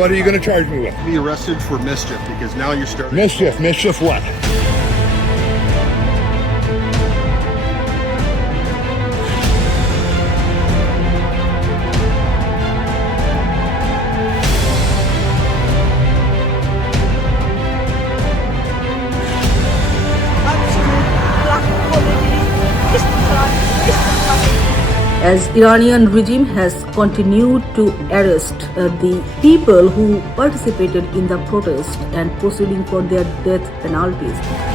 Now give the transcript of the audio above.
what are you going to charge me with? Be arrested for mischief because now you're starting. Mischief what? As Iranian regime has continued to arrest the people who participated in the protest and proceeding for their death penalties.